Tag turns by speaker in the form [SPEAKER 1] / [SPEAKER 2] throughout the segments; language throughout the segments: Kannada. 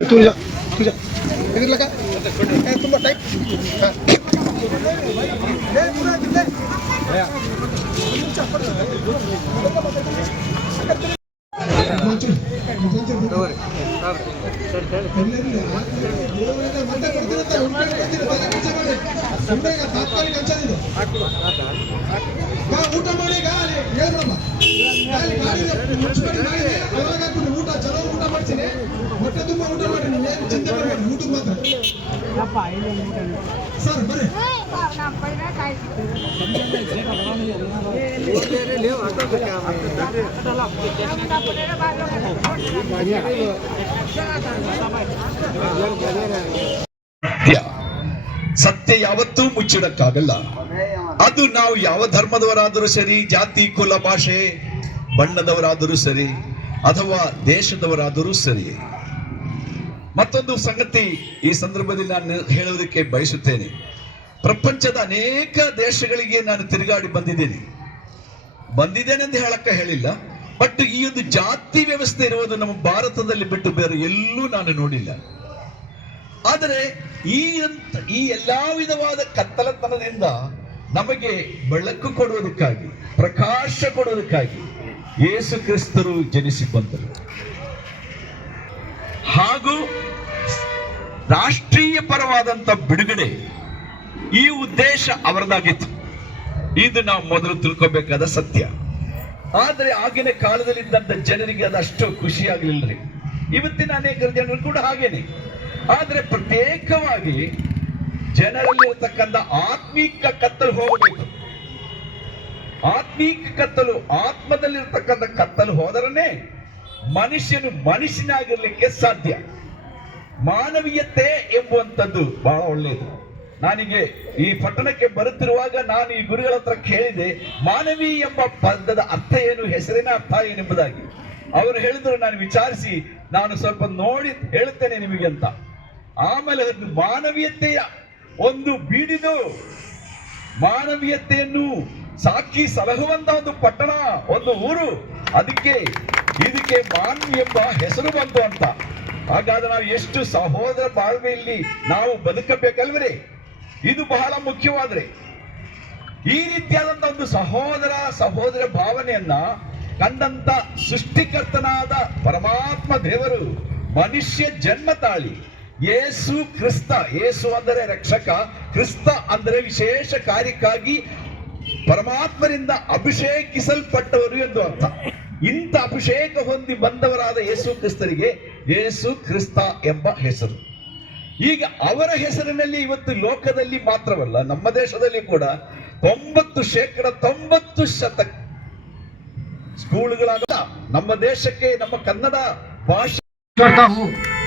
[SPEAKER 1] ತುಳಿಯ ತುಳಿಯ ಇದಿರ್ಲಕ್ಕ ಏ, ತುಂಬ ಟೈಟ್ ಹಾಂ ಊಟ ಹಾಕ್ಬಿಟ್ಟು ಊಟ ಚಲೋ ಊಟ ಮಾಡ್ತೀನಿ. ಹೊಟ್ಟೆ ತುಂಬ ಊಟ ಮಾಡಿ ನೀವು ಏನು ಚಿಂತೆ ಮಾಡಬೇಡಿ ಊಟಕ್ಕೆ ಮಾತ್ರ. ಸರ್ ಬರ್ರಿ.
[SPEAKER 2] ಸತ್ಯ ಯಾವತ್ತೂ ಮುಚ್ಚಿಡಕ್ಕಾಗಲ್ಲ. ಅದು ನಾವು ಯಾವ ಧರ್ಮದವರಾದರೂ ಸರಿ, ಜಾತಿ, ಕುಲ, ಭಾಷೆ, ಬಣ್ಣದವರಾದರೂ ಸರಿ, ಅಥವಾ ದೇಶದವರಾದರೂ ಸರಿ. ಮತ್ತೊಂದು ಸಂಗತಿ ಈ ಸಂದರ್ಭದಲ್ಲಿ ನಾನು ಹೇಳುವುದಕ್ಕೆ ಬಯಸುತ್ತೇನೆ. ಪ್ರಪಂಚದ ಅನೇಕ ದೇಶಗಳಿಗೆ ನಾನು ತಿರುಗಾಡಿ ಬಂದಿದ್ದೇನೆ. ಬಂದಿದ್ದೇನೆ ಅಂತ ಹೇಳಕ್ಕ ಹೇಳಿಲ್ಲ, ಬಟ್ ಈ ಒಂದು ಜಾತಿ ವ್ಯವಸ್ಥೆ ಇರುವುದು ನಮ್ಮ ಭಾರತದಲ್ಲಿ ಬಿಟ್ಟು ಬೇರೆ ಎಲ್ಲೂ ನಾನು ನೋಡಿಲ್ಲ. ಆದರೆ ಈ ಈ ಎಲ್ಲಾ ವಿಧವಾದ ಕತ್ತಲತನದಿಂದ ನಮಗೆ ಬೆಳಕು ಕೊಡುವುದಕ್ಕಾಗಿ, ಪ್ರಕಾಶ ಕೊಡುವುದಕ್ಕಾಗಿ ಯೇಸು ಕ್ರಿಸ್ತರು ಜನಿಸಿ ಬಂದರು ಹಾಗೂ ರಾಷ್ಟ್ರೀಯ ಪರವಾದಂತ ಬಿಡುಗಡೆ ಈ ಉದ್ದೇಶ ಅವರದಾಗಿತ್ತು. ಇದು ನಾವು ಮೊದಲು ತಿಳ್ಕೋಬೇಕಾದ ಸತ್ಯ. ಆದರೆ ಆಗಿನ ಕಾಲದಲ್ಲಿ ಇದ್ದಂಥ ಜನರಿಗೆ ಅದಷ್ಟು ಖುಷಿ ಆಗಲಿಲ್ಲರಿ ಇವತ್ತಿನ ಅನೇಕ ಜನರು ಕೂಡ ಹಾಗೇನೆ. ಆದರೆ ಪ್ರತ್ಯೇಕವಾಗಿ ಜನರಲ್ಲಿರತಕ್ಕಂಥ ಆತ್ಮೀಕ ಕತ್ತಲು ಹೋಗಬೇಕು. ಆತ್ಮೀಕ ಕತ್ತಲು, ಆತ್ಮದಲ್ಲಿರ್ತಕ್ಕಂಥ ಕತ್ತಲು ಹೋದರನೇ ಮನುಷ್ಯನು ಮನುಷ್ಯನಾಗಿರ್ಲಿಕ್ಕೆ ಸಾಧ್ಯ. ಮಾನವೀಯತೆ ಎಂಬುವಂಥದ್ದು ಬಹಳ ಒಳ್ಳೆಯದು. ನಾನಿಗೆ ಈ ಪಟ್ಟಣಕ್ಕೆ ಬರುತ್ತಿರುವಾಗ ನಾನು ಈ ಗುರುಗಳ ಹತ್ರ ಕೇಳಿದೆ ಮಾನವಿ ಎಂಬ ಪದದ ಅರ್ಥ ಏನು, ಹೆಸರಿನ ಅರ್ಥ ಏನೆಂಬುದಾಗಿ ಅವರು ಹೇಳಿದ್ರು, ನಾನು ವಿಚಾರಿಸಿ, ನಾನು ಸ್ವಲ್ಪ ನೋಡಿ ಹೇಳುತ್ತೇನೆ ನಿಮಗೆ ಅಂತ. ಆಮೇಲೆ ಅದು ಮಾನವೀಯತೆಯ ಒಂದು ಬೀಡಿದು ಮಾನವೀಯತೆಯನ್ನು ಸಾಕಿ ಸಲಹುವಂತ ಒಂದು ಪಟ್ಟಣ, ಒಂದು ಊರು, ಅದಕ್ಕೆ ಇದಕ್ಕೆ ಮಾನ್ ಎಂಬ ಹೆಸರು ಬಂತು ಅಂತ. ಹಾಗಾದ್ರೆ ನಾವು ಎಷ್ಟು ಸಹೋದರ ಬಾಳ್ವೆಯಲ್ಲಿ ನಾವು ಬದುಕಬೇಕಲ್ವರೇ? ಇದು ಬಹಳ ಮುಖ್ಯವಾದ್ರೆ, ಈ ರೀತಿಯಾದಂತ ಒಂದು ಸಹೋದರ ಸಹೋದರ ಭಾವನೆಯನ್ನ ಕಂಡಂತ ಸೃಷ್ಟಿಕರ್ತನಾದ ಪರಮಾತ್ಮ ದೇವರು ಮನುಷ್ಯ ಜನ್ಮ ತಾಳಿ ಯೇಸು ಕ್ರಿಸ್ತ, ಯೇಸು ಅಂದರೆ ರಕ್ಷಕ, ಕ್ರಿಸ್ತ ಅಂದರೆ ವಿಶೇಷ ಕಾರ್ಯಕ್ಕಾಗಿ ಪರಮಾತ್ಮರಿಂದ ಅಭಿಷೇಕಿಸಲ್ಪಟ್ಟವರು ಎಂದು ಅರ್ಥ. ಇಂಥ ಅಭಿಷೇಕ ಹೊಂದಿ ಬಂದವರಾದ ಯೇಸು ಕ್ರಿಸ್ತರಿಗೆ ಯೇಸು ಕ್ರಿಸ್ತ ಎಂಬ ಹೆಸರು. ಈಗ ಅವರ ಹೆಸರಿನಲ್ಲಿ ಇವತ್ತು ಲೋಕದಲ್ಲಿ ಮಾತ್ರವಲ್ಲ, ನಮ್ಮ ದೇಶದಲ್ಲಿ ಕೂಡ ತೊಂಬತ್ತು ಶೇಕಡ ತೊಂಬತ್ತು ಶತ ಸ್ಕೂಲ್ಗಳಾಗಲ್ಲ, ನಮ್ಮ ದೇಶಕ್ಕೆ, ನಮ್ಮ ಕನ್ನಡ ಭಾಷೆ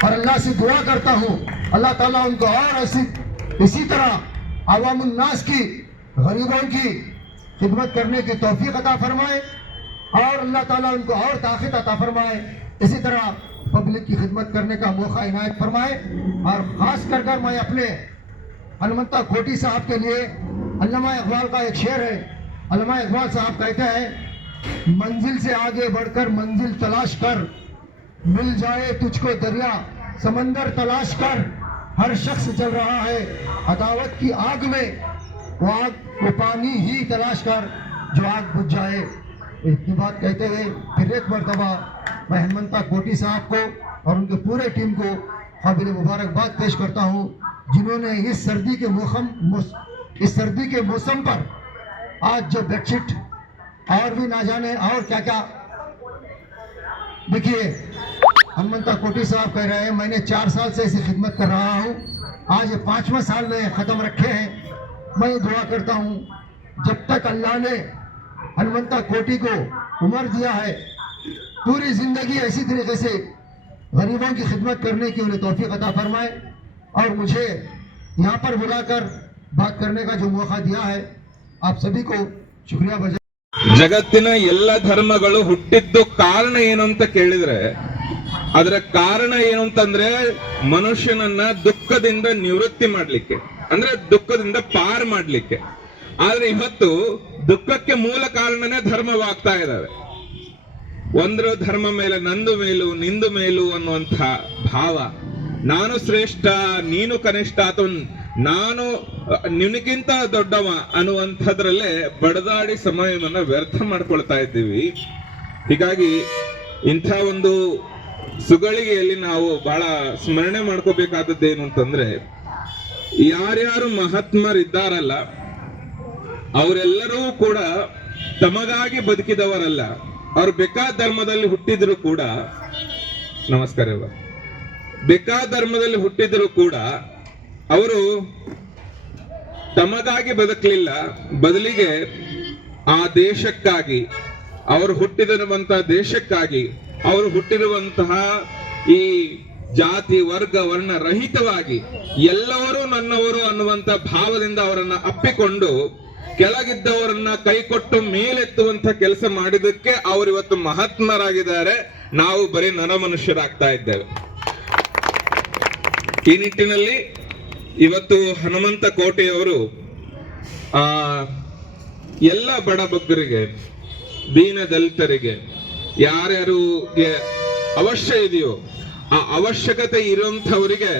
[SPEAKER 3] اور اللہ سے دعا کرتا ہوں۔ اللہ تعالیٰ ان کو اور ایسی اسی طرح عوام الناس کی، غریبوں کی خدمت کرنے کی توفیق عطا فرمائے اور اللہ تعالیٰ ان کو اور طاقت عطا فرمائے۔ اسی طرح پبلک کی خدمت کرنے کا موقع عنایت فرمائے اور خاص کر کر میں اپنے ہنمنتا کھوٹی صاحب کے لیے علامہ اقبال کا ایک شعر ہے۔ علامہ اقبال صاحب کہتے ہیں، منزل سے آگے بڑھ کر منزل تلاش کر، مل جائے تجھ کو دریا۔ سمندر تلاش کر۔ ہر شخص جل رہا ہے۔ عداوت کی آگ میں وہ آگ وہ پانی ہی تلاش کر جو آگ بجھ جائے۔ اتنی بات کہتے ہیں پھر ایک مرتبہ میں ہنمنتا کوٹی صاحب کو اور ان کے پورے ٹیم کو قابل مبارکباد پیش کرتا ہوں، جنہوں نے اس سردی کے موسم اس سردی کے موسم پر آج جو بیڈ شیٹ اور بھی نہ جانے اور کیا کیا دیکھیے ہنمنتا کوٹی صاحب کہہ رہے ہیں، میں نے چار سال سے اسی خدمت کر رہا ہوں۔ آج یہ پانچواں سال میں ختم رکھے ہیں۔ میں دعا کرتا ہوں، جب تک اللہ نے ہنمنتا کوٹی کو عمر دیا ہے، پوری زندگی ایسی طریقے سے غریبوں کی خدمت کرنے کی انہیں توفیق عطا فرمائے۔ اور مجھے یہاں پر بلا کر بات کرنے کا جو موقع
[SPEAKER 4] دیا ہے، آپ سبھی کو شکریہ بجائے بجا جگತ್ತಿನ ಎಲ್ಲ ಧರ್ಮಗಳು ಹುಟ್ಟಿದ್ದು ಕಾರಣ ಏನು ಅಂತ ಕೇಳಿದ್ರೆ ಅದರ ಕಾರಣ ಏನು ಅಂತಂದ್ರೆ ಮನುಷ್ಯನನ್ನ ದುಃಖದಿಂದ ನಿವೃತ್ತಿ ಮಾಡ್ಲಿಕ್ಕೆ. ಅಂದ್ರೆ ದುಃಖದಿಂದ ಪಾರ್ ಮಾಡ್ಲಿಕ್ಕೆ. ಆದ್ರೆ ಇವತ್ತು ದುಃಖಕ್ಕೆ ಮೂಲ ಕಾರಣನೇ ಧರ್ಮವಾಗ್ತಾ ಇದ್ದಾವೆ ಒಂದ್ರ ಧರ್ಮ ಮೇಲೆ, ನಂದು ಮೇಲು, ನಿಂದು ಮೇಲು ಅನ್ನುವಂಥ ಭಾವ. ನಾನು ಶ್ರೇಷ್ಠ, ನೀನು ಕನಿಷ್ಠ, ಅಥವಾ ನಾನು ನಿನಗಿಂತ ದೊಡ್ಡವ ಅನ್ನುವಂಥದ್ರಲ್ಲೇ ಬಡದಾಡಿ ಸಮಯವನ್ನ ವ್ಯರ್ಥ ಮಾಡ್ಕೊಳ್ತಾ ಇದ್ದೀವಿ. ಹೀಗಾಗಿ ಇಂಥ ಒಂದು ಸುಗಳಿಗೆಯಲ್ಲಿ ನಾವು ಬಹಳ ಸ್ಮರಣೆ ಮಾಡ್ಕೋಬೇಕಾದದ್ದು ಏನು ಅಂತಂದ್ರೆ, ಯಾರ್ಯಾರು ಮಹಾತ್ಮರಿದ್ದಾರಲ್ಲ, ಅವರೆಲ್ಲರೂ ಕೂಡ ತಮಗಾಗಿ ಬದುಕಿದವರಲ್ಲ ಅವ್ರು ಬೇಕಾ ಧರ್ಮದಲ್ಲಿ ಹುಟ್ಟಿದ್ರು ಕೂಡ, ನಮಸ್ಕಾರ. ಬೇಕಾ ಧರ್ಮದಲ್ಲಿ ಹುಟ್ಟಿದ್ರು ಕೂಡ, ಅವರು ತಮಗಾಗಿ ಬದುಕಲಿಲ್ಲ ಬದಲಿಗೆ ಆ ದೇಶಕ್ಕಾಗಿ, ಅವರು ಹುಟ್ಟಿದಿರುವಂತಹ ದೇಶಕ್ಕಾಗಿ ಅವರು ಹುಟ್ಟಿರುವಂತಹ ಈ ಜಾತಿ ವರ್ಗ ವರ್ಣ ರಹಿತವಾಗಿ ಎಲ್ಲರೂ ನನ್ನವರು ಅನ್ನುವಂತ ಭಾವದಿಂದ ಅವರನ್ನ ಅಪ್ಪಿಕೊಂಡು ಕೆಳಗಿದ್ದವರನ್ನ ಕೈಕೊಟ್ಟು ಮೇಲೆತ್ತುವಂತ ಕೆಲಸ ಮಾಡಿದಕ್ಕೆ ಅವರು ಇವತ್ತು ಮಹಾತ್ಮರಾಗಿದ್ದಾರೆ. ನಾವು ಬರೀ ನರಮನುಷ್ಯರಾಗ್ತಾ ಇದ್ದೇವೆ. ಈ ನಿಟ್ಟಿನಲ್ಲಿ ಇವತ್ತು ಹನುಮಂತ ಕೋಟೆಯವರು, ಆ, ಎಲ್ಲ ಬಡಬಗ್ಗರಿಗೆ ದೀನ ದಲಿತರಿಗೆ ಯಾರ್ಯಾರಿಗೆ ಅವಶ್ಯ ಇದೆಯೋ ಆ ಅವಶ್ಯಕತೆ ಇರುವಂಥವರಿಗೆ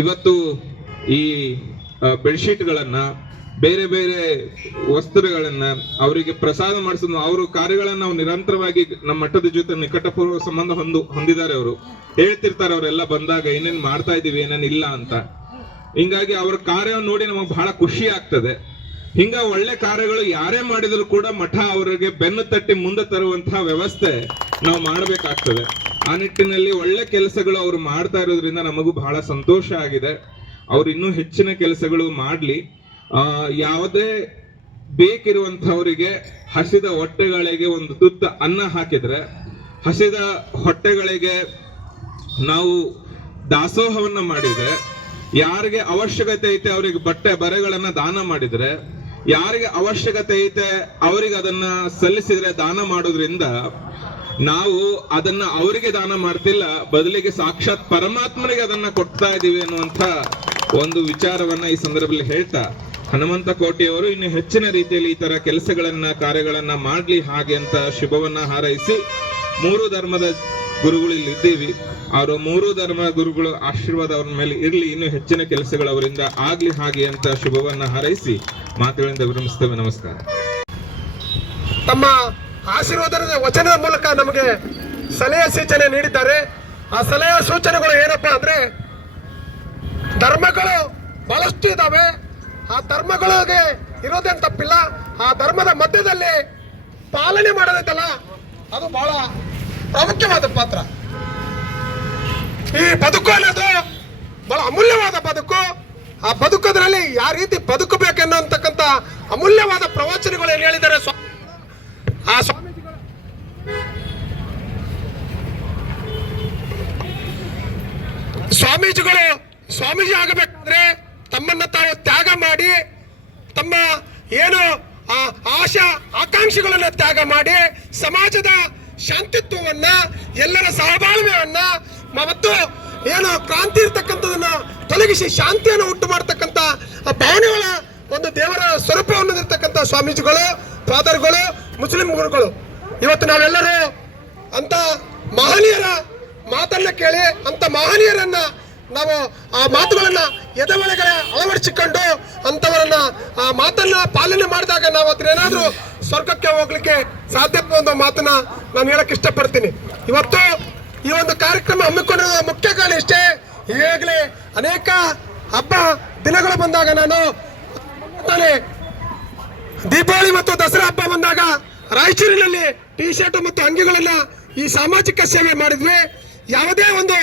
[SPEAKER 4] ಇವತ್ತು ಈ ಬೆಡ್ಶೀಟ್ಗಳನ್ನು, ಬೇರೆ ಬೇರೆ ವಸ್ತ್ರಗಳನ್ನು ಅವರಿಗೆ ಪ್ರಸಾದ ಮಾಡಿಸೋದು ಅವರು ಕಾರ್ಯಗಳನ್ನ ನಾವು ನಿರಂತರವಾಗಿ ನಮ್ಮ ಮಠದ ಜೊತೆ ನಿಕಟಪೂರ್ವ ಸಂಬಂಧ ಹೊಂದು, ಹೊಂದಿದ್ದಾರೆ ಅವರು. ಹೇಳ್ತಿರ್ತಾರೆ ಅವರೆಲ್ಲ ಬಂದಾಗ ಏನೇನ್ ಮಾಡ್ತಾ ಇದೀವಿ, ಏನೇನ್ ಇಲ್ಲ ಅಂತ. ಹಿಂಗಾಗಿ ಅವ್ರ ಕಾರ್ಯವನ್ನು ನೋಡಿ ನಮಗೆ ಬಹಳ ಖುಷಿ ಆಗ್ತದೆ. ಹಿಂಗ ಒಳ್ಳೆ ಕಾರ್ಯಗಳು ಯಾರೇ ಮಾಡಿದ್ರು ಕೂಡ ಮಠ ಅವರಿಗೆ ಬೆನ್ನು ತಟ್ಟಿ ಮುಂದೆ ತರುವಂತಹ ವ್ಯವಸ್ಥೆ ನಾವು ಮಾಡಬೇಕಾಗ್ತದೆ. ಆ ನಿಟ್ಟಿನಲ್ಲಿ ಒಳ್ಳೆ ಕೆಲಸಗಳು ಅವರು ಮಾಡ್ತಾ ಇರೋದ್ರಿಂದ ನಮಗೂ ಬಹಳ ಸಂತೋಷ ಆಗಿದೆ. ಅವ್ರು ಇನ್ನೂ ಹೆಚ್ಚಿನ ಕೆಲಸಗಳು ಮಾಡ್ಲಿ. ಯಾವುದೇ ಬೇಕಿರುವಂತವರಿಗೆ ಹಸಿದ ಹೊಟ್ಟೆಗಳಿಗೆ ಒಂದು ತುತ್ತ ಅನ್ನ ಹಾಕಿದ್ರೆ, ಹಸಿದ ಹೊಟ್ಟೆಗಳಿಗೆ ನಾವು ದಾಸೋಹವನ್ನ ಮಾಡಿದ್ರೆ, ಯಾರಿಗೆ ಅವಶ್ಯಕತೆ ಐತೆ ಅವರಿಗೆ ಬಟ್ಟೆ ಬರೆಗಳನ್ನು ದಾನ ಮಾಡಿದ್ರೆ ಯಾರಿಗೆ ಅವಶ್ಯಕತೆ ಐತೆ, ಅವರಿಗೆ ಅದನ್ನ ಸಲ್ಲಿಸಿದ್ರೆ ದಾನ ಮಾಡೋದ್ರಿಂದ ನಾವು ಅದನ್ನ ಅವರಿಗೆ ದಾನ ಮಾಡ್ತಿಲ್ಲ, ಬದಲಿಗೆ ಸಾಕ್ಷಾತ್ ಪರಮಾತ್ಮನಿಗೆ ಅದನ್ನ ಕೊಡ್ತಾ ಇದ್ದೀವಿ ಅನ್ನುವಂತ ಒಂದು ವಿಚಾರವನ್ನ ಈ ಸಂದರ್ಭದಲ್ಲಿ ಹೇಳ್ತಾ, ಹನುಮಂತ ಕೋಟೆಯವರು ಇನ್ನು ಹೆಚ್ಚಿನ ರೀತಿಯಲ್ಲಿ ಈ ತರ ಕೆಲಸಗಳನ್ನ, ಕಾರ್ಯಗಳನ್ನ ಮಾಡ್ಲಿ ಹಾಗೆ ಅಂತ ಶುಭವನ್ನ ಹಾರೈಸಿ, ಮೂರು ಧರ್ಮದ ಗುರುಗಳು ಇಲ್ಲಿ ಇದ್ದೀವಿ. ಅವರು ಮೂರು ಧರ್ಮ ಗುರುಗಳು ಆಶೀರ್ವಾದ ಅವರ ಮೇಲೆ ಇರಲಿ. ಇನ್ನು ಹೆಚ್ಚಿನ ಕೆಲಸಗಳು ಅವರಿಂದ ಆಗ್ಲಿ ಹಾಗೆ ಅಂತ ಶುಭವನ್ನ ಹಾರೈಸಿ ಮಾತುಗಳಿಂದ ವಿರಮಿಸ್ತೇವೆ ನಮಸ್ಕಾರ.
[SPEAKER 1] ತಮ್ಮ ಆಶೀರ್ವಾದದ ವಚನದ ಮೂಲಕ ನಮಗೆ ಸಲಹೆ ಸೂಚನೆ ನೀಡಿದ್ದಾರೆ. ಆ ಸಲಹೆ ಸೂಚನೆಗಳು ಏನಪ್ಪಾ ಅಂದ್ರೆ, ಧರ್ಮಗಳು ಬಹಳಷ್ಟು ಇದಾವೆ. ಆ ಧರ್ಮಗಳಿಗೆ ಇರೋದೇನು ತಪ್ಪಿಲ್ಲ ಆ ಧರ್ಮದ ಮಧ್ಯದಲ್ಲಿ ಪಾಲನೆ ಮಾಡೋದೈತಲ್ಲ, ಅದು ಬಹಳ ಪ್ರಾಮುಖ್ಯವಾದ ಪಾತ್ರ. ಈ ಬದುಕು ಅನ್ನೋದು ಬಹಳ ಅಮೂಲ್ಯವಾದ ಬದುಕು. ಆ ಬದುಕೋದ್ರಲ್ಲಿ ಯಾವ ರೀತಿ ಬದುಕಬೇಕೆನ್ನುವಂತಕ್ಕಂಥ ಅಮೂಲ್ಯವಾದ ಪ್ರವಚನಗಳು ಏನು ಹೇಳಿದ್ದಾರೆ ಆ ಸ್ವಾಮೀಜಿಗಳು. ಸ್ವಾಮೀಜಿಗಳು ಸ್ವಾಮೀಜಿ ಆಗಬೇಕಾದ್ರೆ ತಮ್ಮನ್ನ ತಾವು ತ್ಯಾಗ ಮಾಡಿ, ತಮ್ಮ ಏನು ಆಶಾ, ಆಕಾಂಕ್ಷೆಗಳನ್ನು ತ್ಯಾಗ ಮಾಡಿ, ಸಮಾಜದ ಶಾಂತಿತ್ವವನ್ನ, ಎಲ್ಲರ ಸಹಬಾಳ್ವೆಯನ್ನ, ಮತ್ತು ಏನು ಕ್ರಾಂತಿ ಇರ್ತಕ್ಕಂಥದನ್ನ ತೊಲಗಿಸಿ ಶಾಂತಿಯನ್ನು ಉಂಟು ಮಾಡತಕ್ಕಂಥ ಆ ಭಾವನೆಗಳ ಒಂದು ದೇವರ ಸ್ವರೂಪವನ್ನು ಇರ್ತಕ್ಕಂಥ ಸ್ವಾಮೀಜಿಗಳು ಫಾದರ್ಗಳು ಮುಸ್ಲಿಂ ಗುರುಗಳು. ಇವತ್ತು ನಾವೆಲ್ಲರೂ ಅಂತ ಮಹನೀಯರ ಮಾತನ್ನ ಕೇಳಿ, ಅಂತ ಮಹನೀಯರನ್ನ ನಾವು ಆ ಮಾತುಗಳನ್ನ ಎದೆ ಅಳವಡಿಸಿಕೊಂಡು ಅಂತವರನ್ನ ಆ ಮಾತನ್ನ ಪಾಲನೆ ಮಾಡಿದಾಗ ನಾವು ಅದ್ರ ಏನಾದ್ರೂ ಸ್ವರ್ಗಕ್ಕೆ ಹೋಗ್ಲಿಕ್ಕೆ ಸಾಧ್ಯ ಅನ್ನೋ ಒಂದು ಮಾತನ್ನ ನಾನು ಹೇಳಕ್ ಇಷ್ಟಪಡ್ತೀನಿ. ಇವತ್ತು ಈ ಒಂದು ಕಾರ್ಯಕ್ರಮ ಹಮ್ಮಿಕೊಂಡಿರುವ ಮುಖ್ಯ ಕಾರಣ ಇಷ್ಟೇ ಈಗಾಗಲೇ ಅನೇಕ ಹಬ್ಬ ದಿನಗಳು ಬಂದಾಗ ನಾನು ದೀಪಾವಳಿ ಮತ್ತು ದಸರಾ ಹಬ್ಬ ಬಂದಾಗ ರಾಯಚೂರಿನಲ್ಲಿ ಟಿ ಶರ್ಟ್ ಮತ್ತು ಅಂಗಿಗಳೆಲ್ಲ ಈ ಸಾಮಾಜಿಕ ಸೇವೆ ಮಾಡಿದ್ವಿ. ಯಾವುದೇ ಒಂದು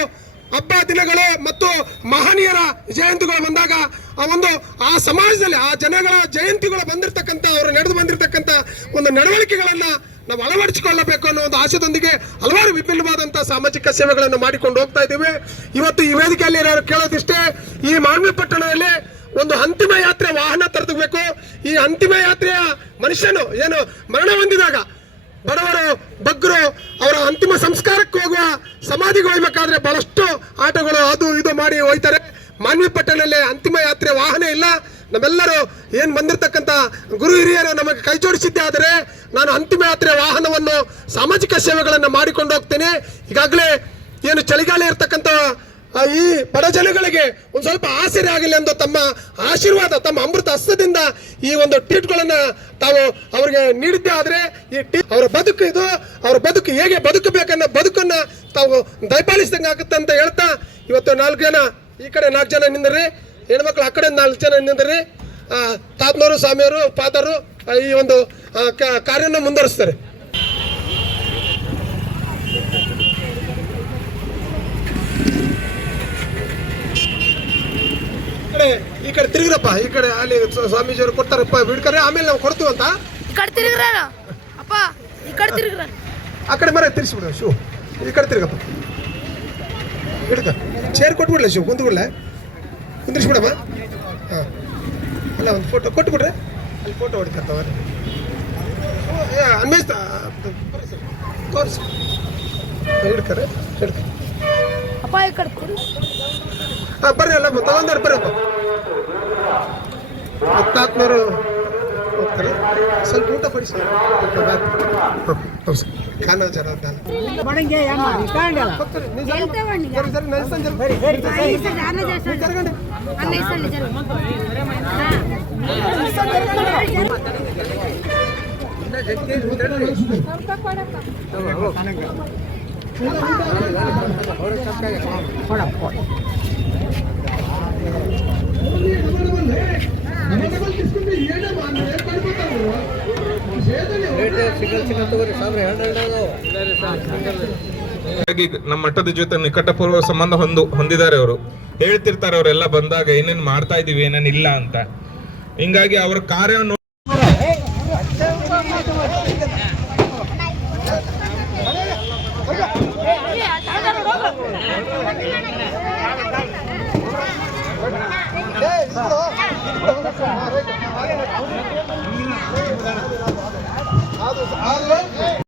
[SPEAKER 1] ಹಬ್ಬ ದಿನಗಳು ಮತ್ತು ಮಹನೀಯರ ಜಯಂತಿಗಳು ಬಂದಾಗ ಆ ಒಂದು, ಆ ಸಮಾಜದಲ್ಲಿ, ಆ ಜನಗಳ ಜಯಂತಿಗಳು ಬಂದಿರತಕ್ಕಂಥ, ಅವರು ನಡೆದು ಬಂದಿರತಕ್ಕಂಥ ಒಂದು ನಡವಳಿಕೆಗಳನ್ನ ನಾವು ಅಳವಡಿಸಿಕೊಳ್ಳಬೇಕು ಅನ್ನೋ ಒಂದು ಆಶಯದೊಂದಿಗೆ ಹಲವಾರು ವಿಭಿನ್ನವಾದಂಥ ಸಾಮಾಜಿಕ ಸೇವೆಗಳನ್ನು ಮಾಡಿಕೊಂಡು ಹೋಗ್ತಾ ಇದ್ದೀವಿ. ಇವತ್ತು ಈ ವೇದಿಕೆಯಲ್ಲಿ ನಾನು ಕೇಳೋದಿಷ್ಟೇ, ಈ ಮಾನ್ವಿ ಪಟ್ಟಣದಲ್ಲಿ ಒಂದು ಅಂತಿಮ ಯಾತ್ರೆ, ವಾಹನ ತರಬೇಕು ಈ ಅಂತಿಮ ಯಾತ್ರೆಯ ಮನುಷ್ಯನು ಏನು ಮರಣ ಹೊಂದಿದಾಗ ಬಡವರು, ಬಗ್ಗರು ಅವರ ಅಂತಿಮ ಸಂಸ್ಕಾರಕ್ಕೆ ಹೋಗುವ ಸಮಾಧಿಗೆ ಹೋಗ್ಬೇಕಾದ್ರೆ ಬಹಳಷ್ಟು ಆಟಗಳು ಅದು ಇದು ಮಾಡಿ ಹೋಯ್ತಾರೆ. ಮಾನ್ವಿ ಪಟ್ಟಣದಲ್ಲಿ ಅಂತಿಮ ಯಾತ್ರೆ ವಾಹನ ಇಲ್ಲ. ನಮ್ಮೆಲ್ಲರೂ ಏನು ಬಂದಿರತಕ್ಕಂತ ಗುರು ಹಿರಿಯರು ನಮಗೆ ಕೈ ಜೋಡಿಸಿದ್ದೆ ಆದರೆ ನಾನು ಅಂತಿಮ ಯಾತ್ರೆ ವಾಹನವನ್ನು ಸಾಮಾಜಿಕ ಸೇವೆಗಳನ್ನು ಮಾಡಿಕೊಂಡು ಹೋಗ್ತೇನೆ. ಈಗಾಗಲೇ ಏನು ಚಳಿಗಾಲ ಇರತಕ್ಕಂಥ ಈ ಬಡ ಜನಗಳಿಗೆ ಒಂದು ಸ್ವಲ್ಪ ಆಸರೆ ಆಗಲಿ ಎಂದು ತಮ್ಮ ಆಶೀರ್ವಾದ, ತಮ್ಮ ಅಮೃತ ಹಸ್ತದಿಂದ ಈ ಒಂದು ಟ್ವೀಟ್ಗಳನ್ನು ತಾವು ಅವರಿಗೆ ನೀಡಿದ್ದೆ ಆದರೆ ಈ ಟೀ ಅವರ ಬದುಕು ಇದು, ಅವರ ಬದುಕು ಹೇಗೆ ಬದುಕಬೇಕನ್ನೋ ಬದುಕನ್ನ ತಾವು ದಯಪಾಲಿಸಿದಂಗೆ ಆಗುತ್ತೆ ಅಂತ ಹೇಳ್ತಾ ಇವತ್ತು ನಾಲ್ಕು ಜನ ಈ ಕಡೆ ನಾಲ್ಕು ಜನ ನಿಂದ್ರಿ ಹೆಣ್ಮಕ್ಳು ಆ ಕಡೆ ನಾಲ್ಕು ಜನ ನಿಂದ್ರಿ ಆ, ತಾತ್ನವರು ಸ್ವಾಮಿಯವರು ಫಾದರು ಈ ಒಂದು ಕಾರ್ಯನ ಮುಂದುವರಿಸ್ತಾರೆ. ಈ ಕಡೆ ತಿರುಗ್ರಪ್ಪ ಈ ಕಡೆ ಅಲ್ಲಿ ಸ್ವಾಮೀಜಿಯವರು ಕೊಡ್ತಾರಪ್ಪ ಬಿಡ್ಕರೆ ಆಮೇಲೆ ನಾವು ಕೊಡ್ತೀವಂತ
[SPEAKER 5] ಈ ಕಡೆ ತಿರುಗ್ರಾನ ಅಪ್ಪ ಈ ಕಡೆ ತಿರುಗ್ರಾನ
[SPEAKER 1] ಆ ಕಡೆ ಮರ ತಿರ್ಸಿಬಿಡು ಶೂ. ಈ ಕಡೆ ತಿರುಗಪ್ಪ. ಹಿಡ್ಕ. ಚೇರ್ ಕೊಟ್ಬಿಡ್ಲ ಶಿವ್ ಕುಂತ್ಬಿಡ್ಲೆ. ಕುಂದ್ರಿಸ್ಬಿಡಮ್ಮ. ಹಾಂ. ಅಲ್ಲ ಒಂದು ಫೋಟೋ ಕೊಟ್ಬಿಡ್ರೆ. ಅಲ್ಲಿ ಫೋಟೋ ಹೊಡಿಕತ್ತವ ಅನ್ವಯಿಸ್ತಾ ಕೋರ್ಸ್ ಹಿಡ್ಕರೆ ಹಿಡ್ಕ
[SPEAKER 5] ಅಪ್ಪ ಈ ಕಡೆ
[SPEAKER 1] ಹಾಂ ಬರ್ರಿ ಅಲ್ಲ ತಗೊಂಡಾರ ಬರ್ರಪ್ಪ ಹತ್ತಾತ್ಮರು ಸ್ವಲ್ಪ ಊಟ ಪಡಿಸಿ ಖಾನ ಜನ ಅಂತ
[SPEAKER 4] ಹಾಗಾಗಿ ನಮ್ಮ ಮಠದ ಜೊತೆ ನಿಕಟಪೂರ್ವ ಸಂಬಂಧ ಹೊಂದು ಹೊಂದಿದ್ದಾರೆ ಅವರು. ಹೇಳ್ತಿರ್ತಾರೆ ಅವರೆಲ್ಲ ಬಂದಾಗ ಏನೇನ್ ಮಾಡ್ತಾ ಇದೀವಿ, ಏನೇನ್ ಇಲ್ಲ ಅಂತ. ಹಿಂಗಾಗಿ ಅವ್ರ ಕಾರ್ಯ